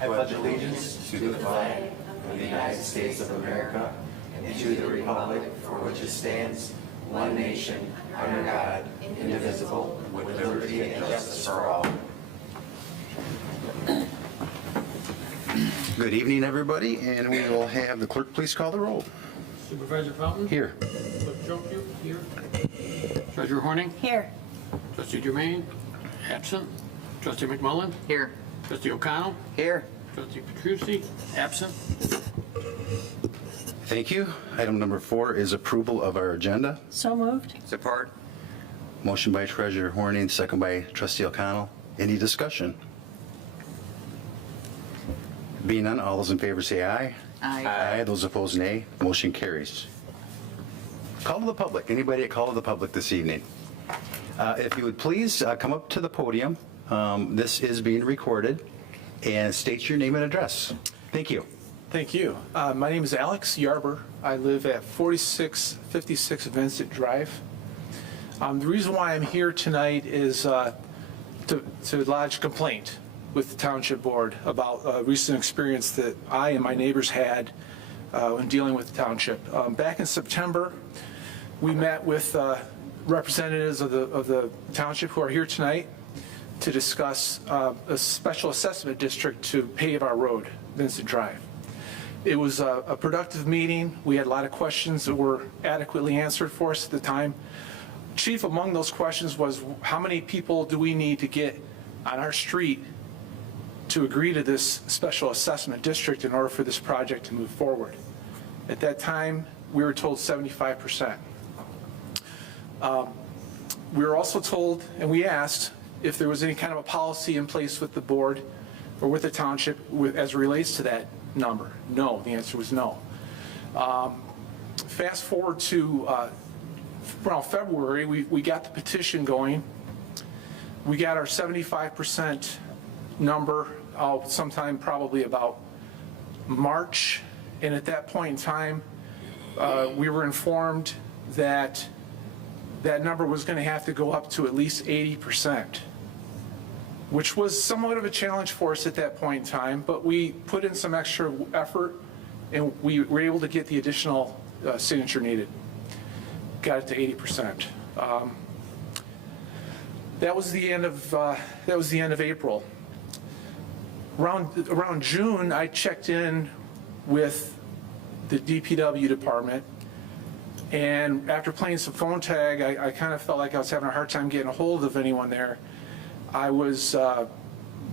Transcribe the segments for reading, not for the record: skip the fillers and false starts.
I pledge allegiance to the flag of the United States of America and to the republic for which it stands, one nation, under God, indivisible, with liberty and justice for all. Good evening, everybody, and we will have the clerk please call the roll. Supervisor Fountain? Here. Clerk Trump, here. Treasurer Horning? Here. Trustee Germain? Absent. Trustee McMullen? Here. Trustee O'Connell? Here. Trustee Petrucci? Absent. Thank you. Item number 4 is approval of our agenda. So moved. Support. Motion by Treasurer Horning, second by Trustee O'Connell. Any discussion? Being none, all those in favor say aye. Aye. Aye. Those opposed, nay. Motion carries. Call to the public. Anybody at call to the public this evening? If you would please come up to the podium. This is being recorded, and state your name and address. Thank you. Thank you. My name is Alex Yarber. I live at 4656 Vincent Drive. The reason why I'm here tonight is to lodge a complaint with the Township Board about a recent experience that I and my neighbors had when dealing with the Township. Back in September, we met with representatives of the Township who are here tonight to discuss a special assessment district to pave our road, Vincent Drive. It was a productive meeting. We had a lot of questions that were adequately answered for us at the time. Chief among those questions was, how many people do we need to get on our street to agree to this special assessment district in order for this project to move forward? At that time, we were told 75%. We were also told, and we asked, if there was any kind of a policy in place with the board or with the township as it relates to that number. No, the answer was no. Fast forward to around February, we got the petition going. We got our 75% number sometime probably about March, and at that point in time, we were informed that that number was going to have to go up to at least 80%, which was somewhat of a challenge for us at that point in time, but we put in some extra effort and we were able to get the additional signature needed. Got it to 80%. That was the end of April. Around June, I checked in with the DPW department, and after playing some phone tag, I kind of felt like I was having a hard time getting a hold of anyone there. I was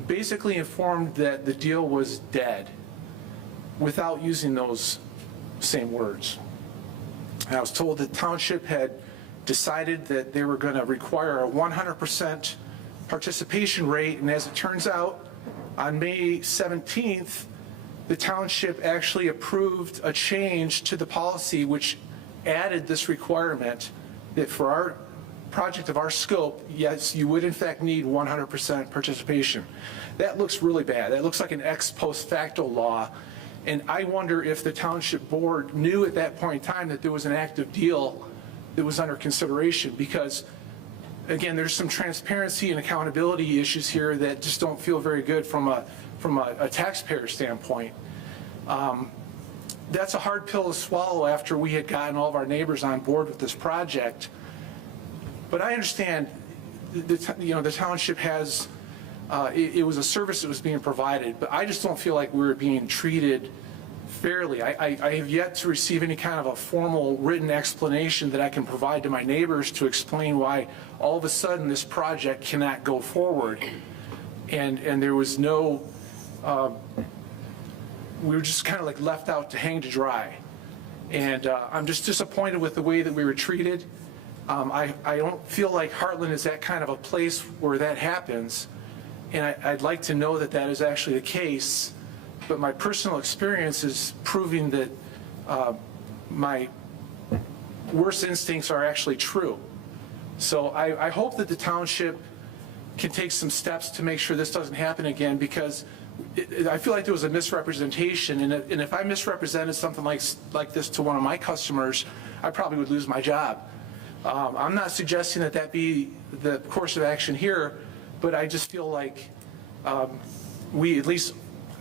basically informed that the deal was dead without using those same words. And I was told the township had decided that they were going to require a 100% participation rate, and as it turns out, on May 17th, the township actually approved a change to the policy which added this requirement that for our project of our scope, yes, you would in fact need 100% participation. That looks really bad. That looks like an ex post facto law. And I wonder if the township board knew at that point in time that there was an active deal that was under consideration, because again, there's some transparency and accountability issues here that just don't feel very good from a taxpayer standpoint. That's a hard pill to swallow after we had gotten all of our neighbors on board with this project. But I understand, the township has, it was a service that was being provided, but I just don't feel like we were being treated fairly. I have yet to receive any kind of a formal written explanation that I can provide to my neighbors to explain why all of a sudden this project cannot go forward. And there was no, we were just kind of like left out to hang to dry. And I'm just disappointed with the way that we were treated. I don't feel like Heartland is that kind of a place where that happens. And I'd like to know that that is actually the case. But my personal experience is proving that my worst instincts are actually true. So I hope that the township can take some steps to make sure this doesn't happen again, because I feel like there was a misrepresentation, and if I misrepresented something like this to one of my customers, I probably would lose my job. I'm not suggesting that that be the course of action here, but I just feel like we, at least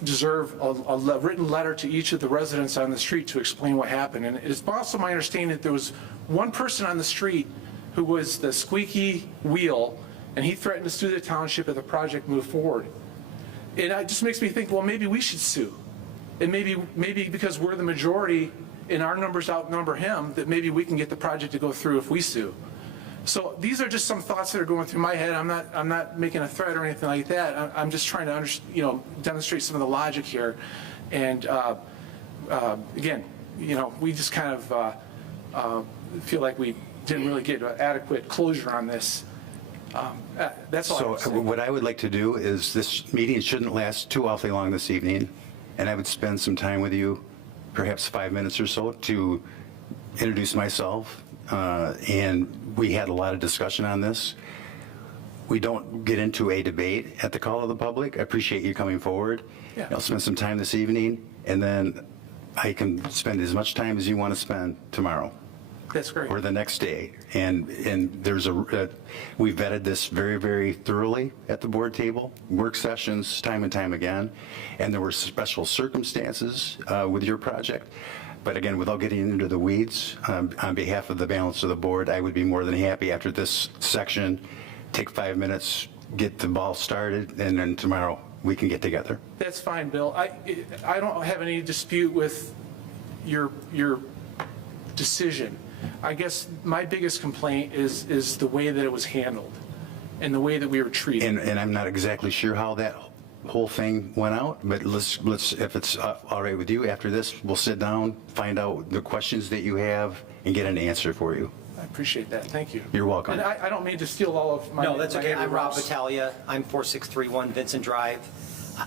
deserve a written letter to each of the residents on the street to explain what happened. And it's also my understanding that there was one person on the street who was the squeaky wheel, and he threatened to sue the township if the project moved forward. And it just makes me think, well, maybe we should sue. And maybe because we're the majority and our numbers outnumber him, that maybe we can get the project to go through if we sue. So these are just some thoughts that are going through my head. I'm not making a threat or anything like that. I'm just trying to demonstrate some of the logic here. And again, we just kind of feel like we didn't really get adequate closure on this. That's all I would say. So what I would like to do is, this meeting shouldn't last too awfully long this evening, and I would spend some time with you, perhaps 5 minutes or so, to introduce myself. And we had a lot of discussion on this. We don't get into a debate at the call of the public. I appreciate you coming forward. Yeah. I'll spend some time this evening, and then I can spend as much time as you want to spend tomorrow That's great. or the next day. And there's we vetted this very, very thoroughly at the board table, work sessions, time and time again. And there were special circumstances with your project. But again, without getting into the weeds, on behalf of the balance of the board, I would be more than happy after this section, take 5 minutes, get the ball started, and then tomorrow we can get together. That's fine, Bill. I don't have any dispute with your decision. I guess my biggest complaint is the way that it was handled and the way that we were treated. And I'm not exactly sure how that whole thing went out, but let's if it's all right with you, after this, we'll sit down, find out the questions that you have, and get an answer for you. I appreciate that. Thank you. You're welcome. And I don't mean to steal all of my... No, that's okay. my I'm Rob remarks. Battaglia. I'm 4631 Vincent Drive.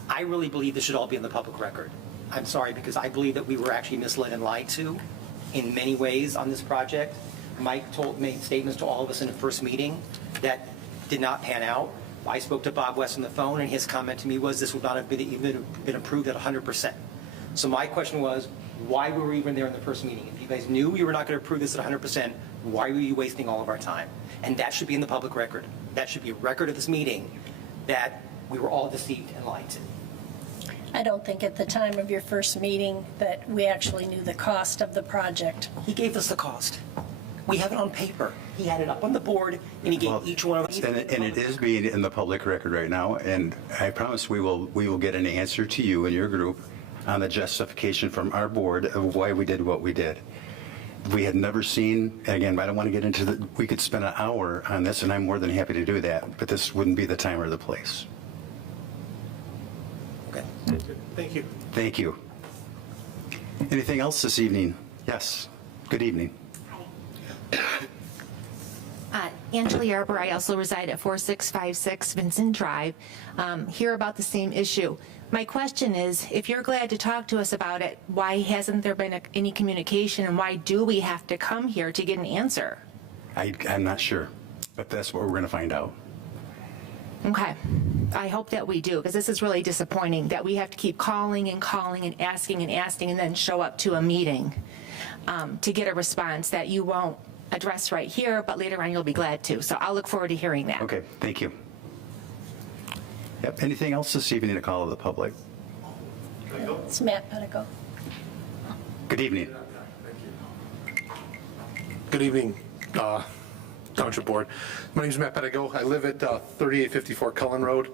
I really believe this should all be in the public record. I'm sorry, because I believe that we were actually misled and lied to in many ways on this project. Mike made statements to all of us in the first meeting that did not pan out. I spoke to Bob West on the phone, and his comment to me was this would not have even been approved at 100%. So my question was, why were we even there in the first meeting? If you guys knew we were not going to approve this at 100%, why were you wasting all of our time? And that should be in the public record. That should be a record of this meeting that we were all deceived and lied to. I don't think at the time of your first meeting that we actually knew the cost of the project. He gave us the cost. We have it on paper. He had it up on the board, and he gave Well, each one of us. And it is being in the public record right now, and I promise we will get an answer to you and your group on the justification from our board of why we did what we did. We had never seen, and again, I don't want to get into we could spend an hour on this, and I'm more than happy to do that, but this wouldn't be the time or the place. Okay. Thank you. Thank you. Anything else this evening? Yes. Good evening. Angela Yarber, I also reside at 4656 Vincent Drive, hear about the same issue. My question is, if you're glad to talk to us about it, why hasn't there been any communication, and why do we have to come here to get an answer? I'm not sure, but that's what we're going to find out. Okay. I hope that we do, because this is really disappointing that we have to keep calling and calling and asking, and then show up to a meeting to get a response that you won't address right here, but later on you'll be glad to. So I'll look forward to hearing that. Okay, thank you. Yep, anything else this evening to call to the public? It's Matt Pedico. Good evening. Good evening, Township Board. My name is Matt Pedigo. I live at 3854 Cullen Road,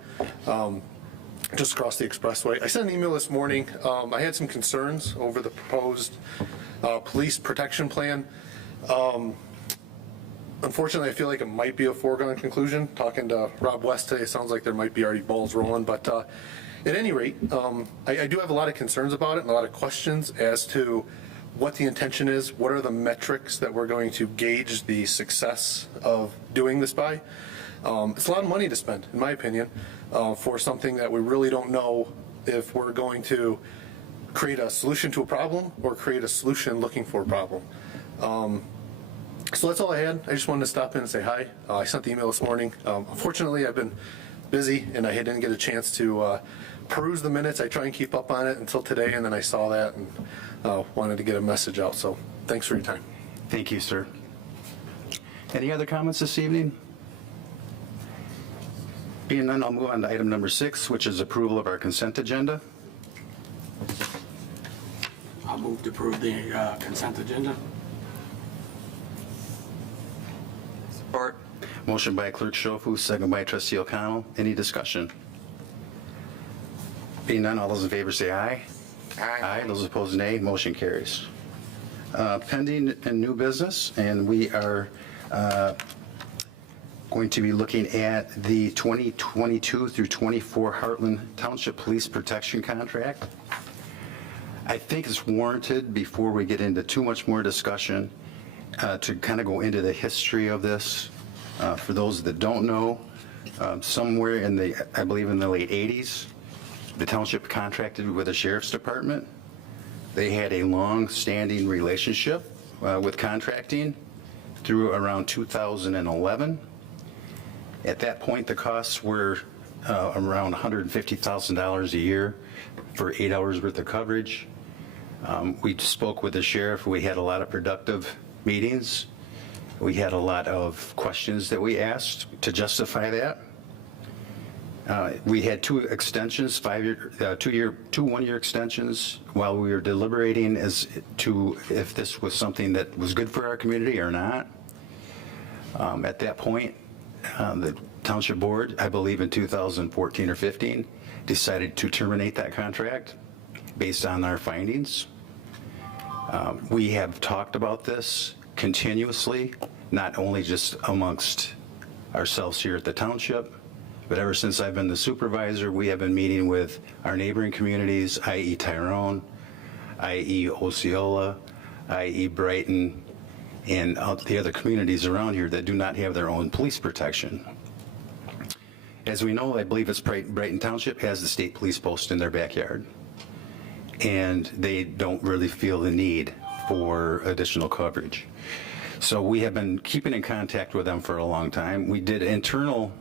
just across the expressway. I sent an email this morning. I had some concerns over the proposed police protection plan. Unfortunately, I feel like it might be a foregone conclusion. Talking to Rob West today, it sounds like there might be already balls rolling. But at any rate, I do have a lot of concerns about it and a lot of questions as to what the intention is, what are the metrics that we're going to gauge the success of doing this by. It's a lot of money to spend, in my opinion, for something that we really don't know if we're going to create a solution to a problem or create a solution looking for a problem. So that's all I had. I just wanted to stop in and say hi. I sent the email this morning. Unfortunately, I've been busy and I didn't get a chance to peruse the minutes. I try and keep up on it until today, and then I saw that and wanted to get a message out. So thanks for your time. Thank you, sir. Any other comments this evening? Being none, I'll move on to item number 6, which is approval of our consent agenda. I'll move to approve the consent agenda. Support. Motion by Clerk Schofield, second by Trustee O'Connell. Any discussion? Being none, all those in favor say aye. Aye. Those opposed, nay. Motion carries. Pending and new business, and we are going to be looking at the 2022 through 24 Heartland Township Police Protection Contract. I think it's warranted, before we get into too much more discussion, to kind of go into the history of this. For those that don't know, somewhere in the, I believe in the late 80s, the township contracted with the Sheriff's Department. They had a long-standing relationship with contracting through around 2011. At that point, the costs were around $150,000 a year for 8 hours worth of coverage. We spoke with the sheriff. We had a lot of productive meetings. We had a lot of questions that we asked to justify that. We had two extensions, two one-year extensions, while we were deliberating as to if this was something that was good for our community or not. At that point, the Township Board, I believe in 2014 or 15, decided to terminate that contract based on our findings. We have talked about this continuously, not only just amongst ourselves here at the Township, but ever since I've been the supervisor, we have been meeting with our neighboring communities, i.e. Tyrone, i.e. Osceola, i.e. Brighton, and the other communities around here that do not have their own police protection. As we know, I believe it's Brighton Township has the state police post in their backyard, and they don't really feel the need for additional coverage. So we have been keeping in contact with them for a long time. We did internal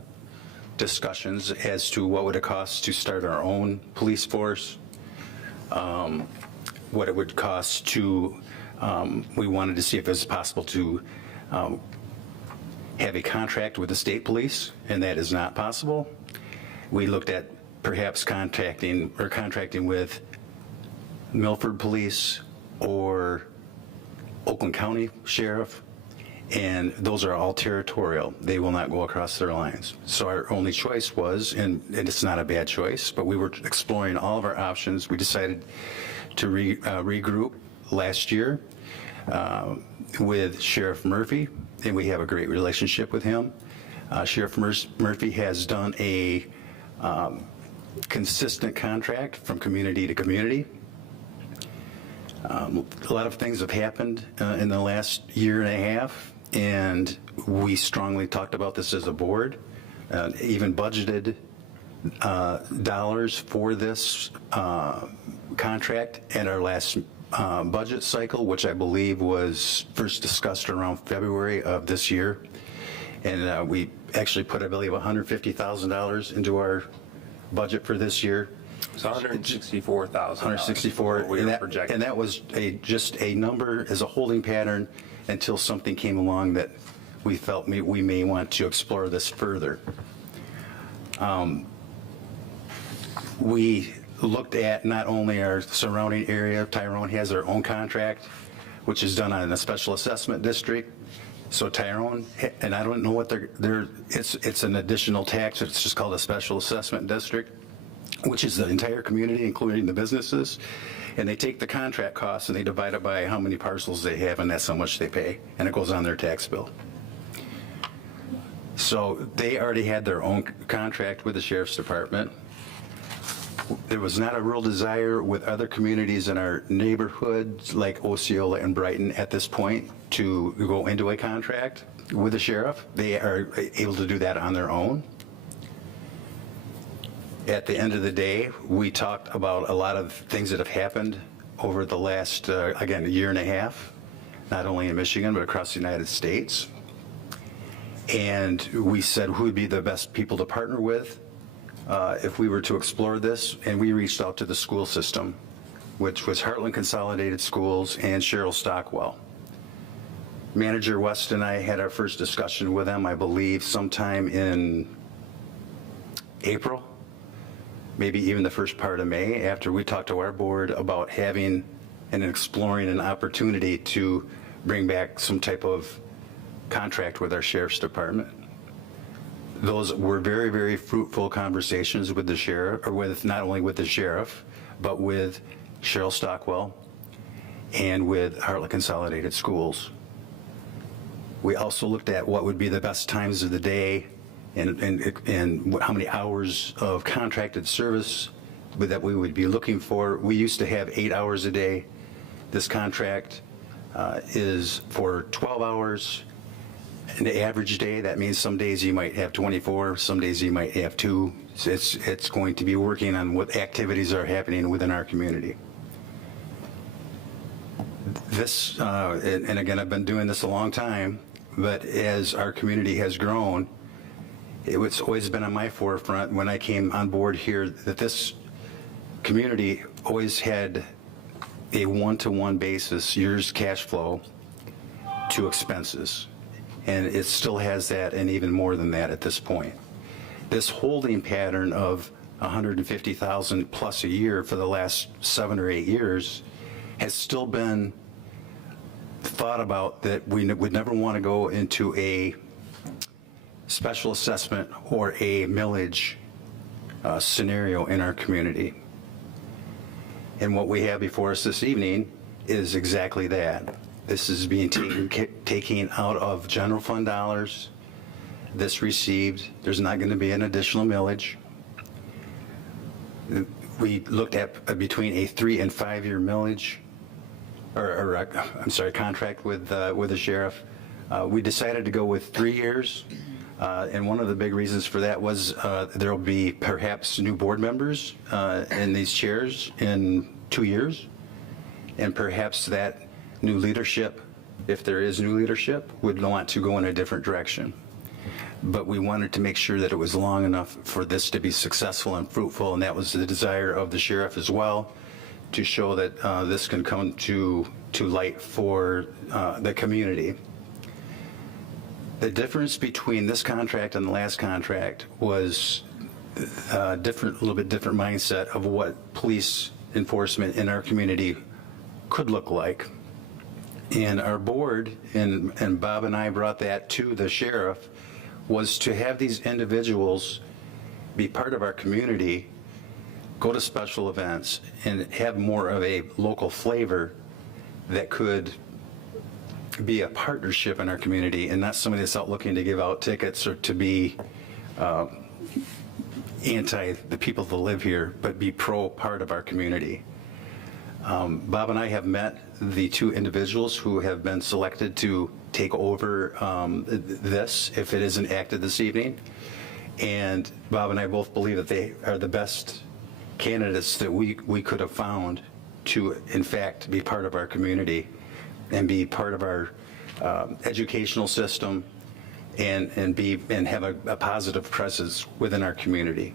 discussions as to what would it cost to start our own police force, what it would cost to, we wanted to see if it was possible to have a contract with the state police, and that is not possible. We looked at perhaps contracting with Milford Police or Oakland County Sheriff, and those are all territorial. They will not go across their lines. So our only choice was, and it's not a bad choice, but we were exploring all of our options. We decided to regroup last year with Sheriff Murphy, and we have a great relationship with him. Sheriff Murphy has done a consistent contract from community to community. A lot of things have happened in the last year and a half, and we strongly talked about this as a board, even budgeted dollars for this contract at our last budget cycle, which I believe was first discussed around February of this year. And we actually put, I believe, $150,000 into our budget for this year. It's $164,000. 164, and that was just a number as a holding pattern until something came along that we felt we may want to explore this further. We looked at not only our surrounding area. Tyrone has their own contract, which is done on a special assessment district. So Tyrone, and I don't know what it's an additional tax. It's just called a special assessment district, which is the entire community, including the businesses, and they take the contract costs and they divide it by how many parcels they have, and that's how much they pay, and it goes on their tax bill. So they already had their own contract with the Sheriff's Department. There was not a real desire with other communities in our neighborhoods like Osceola and Brighton at this point to go into a contract with the sheriff. They are able to do that on their own. At the end of the day, we talked about a lot of things that have happened over the last, again, a year and a half, not only in Michigan, but across the United States. And we said who would be the best people to partner with if we were to explore this. And we reached out to the school system, which was Heartland Consolidated Schools and Cheryl Stockwell. Manager West and I had our first discussion with them, I believe, sometime in April, maybe even the first part of May, after we talked to our board about having and exploring an opportunity to bring back some type of contract with our sheriff's department. Those were very, very fruitful conversations with the sheriff, or with not only with the sheriff, but with Cheryl Stockwell and with Hartland Consolidated Schools. We also looked at what would be the best times of the day and how many hours of contracted service that we would be looking for. We used to have 8 hours a day. This contract is for 12 hours. An average day, that means some days you might have 24, some days you might have 2. It's going to be working on what activities are happening within our community. This, and again, I've been doing this a long time, but as our community has grown, it's always been on my forefront when I came on board here that this community always had a one-to-one basis, year's cash flow to expenses. And it still has that and even more than that at this point. This holding pattern of 150,000 plus a year for the last 7 or 8 years has still been thought about, that we would never want to go into a special assessment or a millage scenario in our community. And what we have before us this evening is exactly that. This is being taken out of general fund dollars. This received, there's not going to be an additional millage. We looked at between a 3 and 5 year millage, contract with the sheriff. We decided to go with 3 years. And one of the big reasons for that was there'll be perhaps new board members in these chairs in 2 years. And perhaps that new leadership, if there is new leadership, would want to go in a different direction. But we wanted to make sure that it was long enough for this to be successful and fruitful, and that was the desire of the sheriff as well, to show that this can come to light for the community. The difference between this contract and the last contract was a little bit different mindset of what police enforcement in our community could look like. And our board, and Bob and I brought that to the sheriff, was to have these individuals be part of our community, go to special events, and have more of a local flavor that could be a partnership in our community, and not somebody that's out looking to give out tickets or to be anti the people that live here, but be pro part of our community. Bob and I have met the 2 individuals who have been selected to take over this, if it isn't acted this evening. And Bob and I both believe that they are the best candidates that we could have found to, in fact, be part of our community and be part of our educational system and have a positive presence within our community.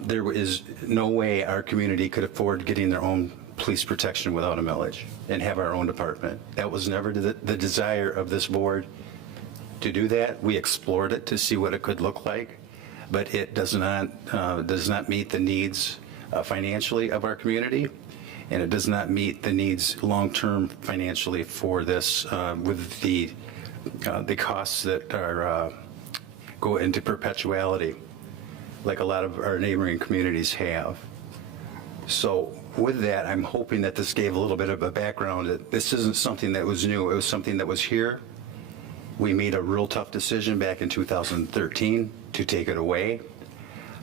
There is no way our community could afford getting their own police protection without a millage and have our own department. That was never the desire of this board to do that. We explored it to see what it could look like, but it does not meet the needs financially of our community, and it does not meet the needs long-term financially for this with the costs that are go into perpetuality, like a lot of our neighboring communities have. So with that, I'm hoping that this gave a little bit of a background. That this isn't something that was new. It was something that was here. We made a real tough decision back in 2013 to take it away.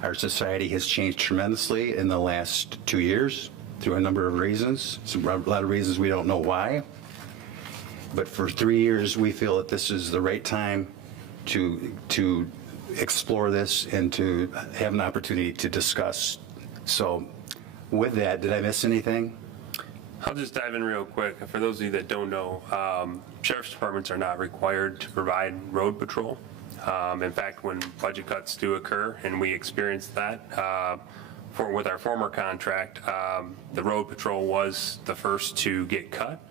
Our society has changed tremendously in the last 2 years through a number of reasons. A lot of reasons we don't know why. But for 3 years, we feel that this is the right time to explore this and to have an opportunity to discuss. So with that, did I miss anything? I'll just dive in real quick. For those of you that don't know, sheriff's departments are not required to provide road patrol. In fact, when budget cuts do occur, and we experienced that with our former contract, the road patrol was the first to get cut.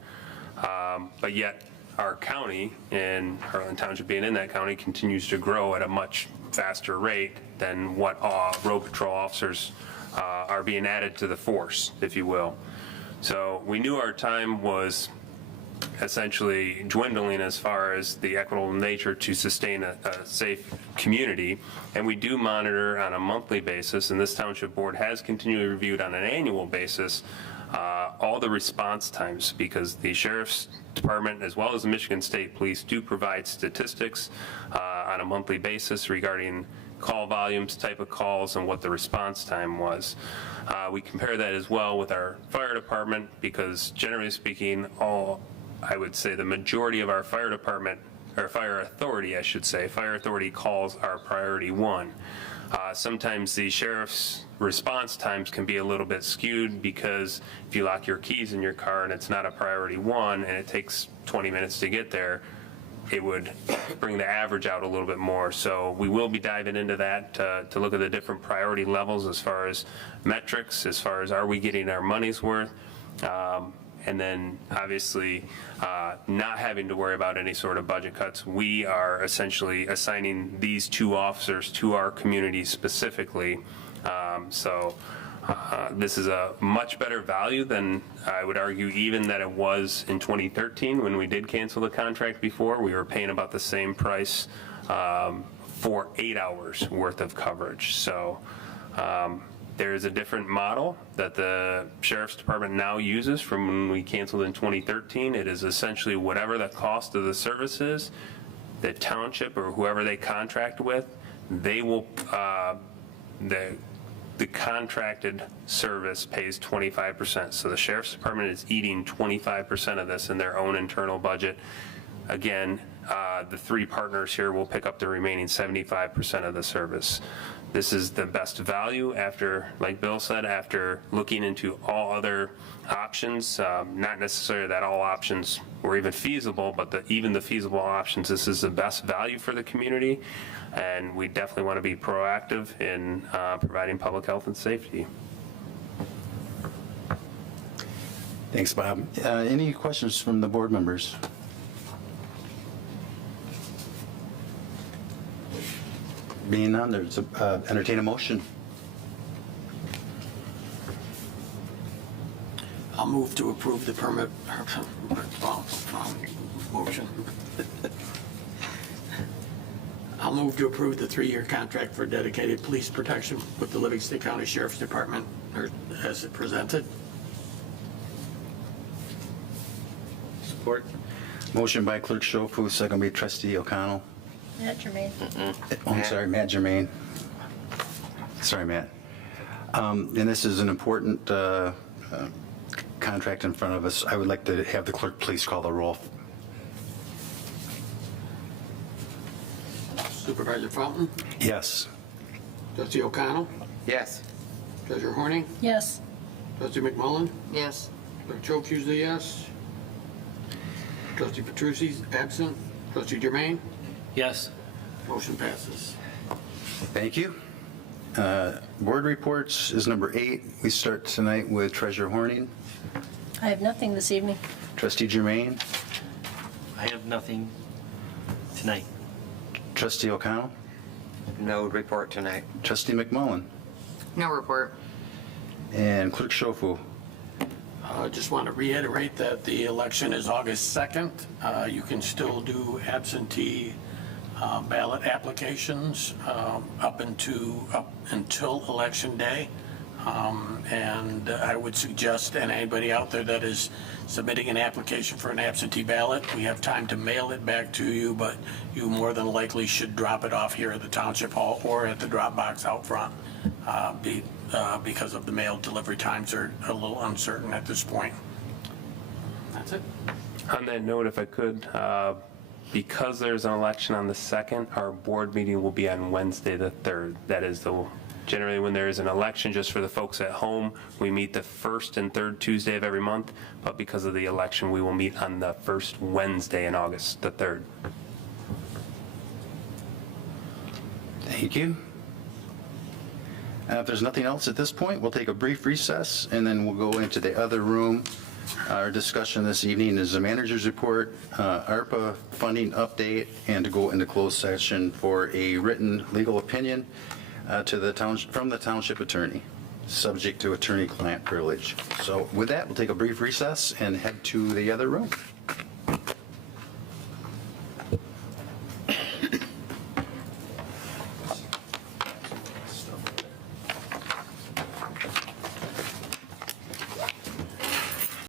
But yet our county, and Hartland Township being in that county, continues to grow at a much faster rate than what road patrol officers are being added to the force, if you will. So we knew our time was essentially dwindling as far as the equitable nature to sustain a safe community. And we do monitor on a monthly basis, and this township board has continually reviewed on an annual basis all the response times, because the sheriff's department as well as the Michigan State Police do provide statistics on a monthly basis regarding call volumes, type of calls, and what the response time was. We compare that as well with our fire department, because generally speaking, I would say the majority of our fire department, or fire authority, I should say, fire authority calls are priority one. Sometimes the sheriff's response times can be a little bit skewed, because if you lock your keys in your car and it's not a priority one and it takes 20 minutes to get there, it would bring the average out a little bit more. So we will be diving into that to look at the different priority levels as far as metrics, as far as are we getting our money's worth. And then obviously not having to worry about any sort of budget cuts. We are essentially assigning these 2 officers to our community specifically. This is a much better value than I would argue even that it was in 2013 when we did cancel the contract before. We were paying about the same price for 8 hours worth of coverage. So there is a different model that the Sheriff's Department now uses from when we canceled in 2013. It is essentially whatever the cost of the service is, the township or whoever they contract with, they will, the contracted service pays 25%. So the Sheriff's Department is eating 25% of this in their own internal budget. Again, the 3 partners here will pick up the remaining 75% of the service. This is the best value after, like Bill said, after looking into all other options, not necessarily that all options were even feasible, but even the feasible options, this is the best value for the community. And we definitely want to be proactive in providing public health and safety. Thanks, Bob. Any questions from the board members? Being none, there's entertain a motion. I'll move to approve the permit, motion. I'll move to approve the 3-year contract for dedicated police protection with the Livingston County Sheriff's Department, or as it presented. Support. Motion by Clerk Schofield, second by Trustee O'Connell. Matt Jermaine. Oh, I'm sorry, Matt Jermaine. Sorry, Matt. And this is an important contract in front of us. I would like to have the clerk please call the roll. Supervisor Fountain, Yes. Trustee O'Connell, Yes. Treasurer Horning, Yes. Trustee McMullen, Yes. Clerk Schofield, yes. Trustee Petrucci's absent. Trustee Jermaine, Yes. motion passes. Thank you. Board reports is number 8. We start tonight with Treasurer Horning. I have nothing this evening. Trustee Jermaine. I have nothing tonight. Trustee O'Connell. No report tonight. Trustee McMullen. No report. And Clerk Schofield. I just want to reiterate that the election is August 2nd. You can still do absentee ballot applications up until Election Day. And I would suggest, and anybody out there that is submitting an application for an absentee ballot, we have time to mail it back to you, but you more than likely should drop it off here at the Township Hall or at the drop box out front because of the mail delivery times are a little uncertain at this point. That's it. On that note, if I could, because there's an election on the 2nd, our board meeting will be on Wednesday the 3rd. That is generally when there is an election, just for the folks at home, we meet the 1st and 3rd Tuesday of every month, but because of the election, we will meet on the 1st Wednesday in August, the 3rd. Thank you. If there's nothing else at this point, we'll take a brief recess, and then we'll go into the other room. Our discussion this evening is the manager's report, ARPA funding update, and to go into closed session for a written legal opinion from the township attorney. subject to attorney-client privilege. So with that, we'll take a brief recess and head to the other room.